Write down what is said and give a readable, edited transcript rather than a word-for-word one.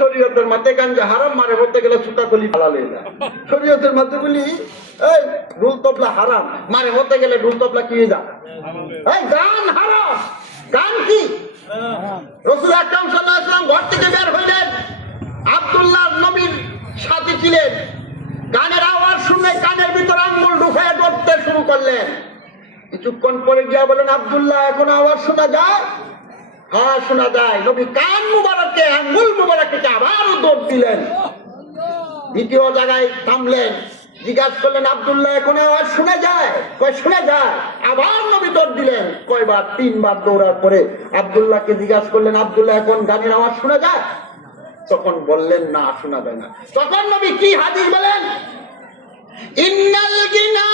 শরীয়তের মধ্যে গাঞ্জা হারাম, মারে বলতে গেলে সুতাকলি হালাল হয়ে যায়। শরীয়তের মধ্যে বলি এই ঢোল তবলা হারাম, মারে বলতে গেলে ঢোল তবলা কি হয়ে যায়? এই গান হারাম, গান কি? রাসূল আকরাম সাল্লাল্লাহু আলাইহি ওয়াসাল্লাম ঘর থেকে বের হইলেন, আব্দুল্লাহ নবীর সাথী ছিলেন, গানের আওয়াজ শুনে কানের ভিতর আঙ্গুল ঢুকায় ধরতে শুরু করলেন। কিছুক্ষণ পরে গিয়া বলেন, আব্দুল্লাহ এখন আওয়াজ শোনা যায়? হ্যাঁ শোনা যায়। নবী কান মুবারকে আঙ্গুল মুবারকে আবার দৌড় দিলেন। দ্বিতীয় জায়গায় থামলেন, জিজ্ঞাসা করলেন, আব্দুল্লাহ এখন আওয়াজ শোনা যায়? কয় শোনা যায়। আবার নবী দৌড় দিলেন। কয়বার? 3 বার দৌড়ার পরে আব্দুল্লাহকে জিজ্ঞাসা করলেন, আব্দুল্লাহ এখন গানের আওয়াজ শোনা যায়? তখন বললেন না, শোনা যায় না। তখন নবী কি হাদিস বলেন? ইন্নাল গিনা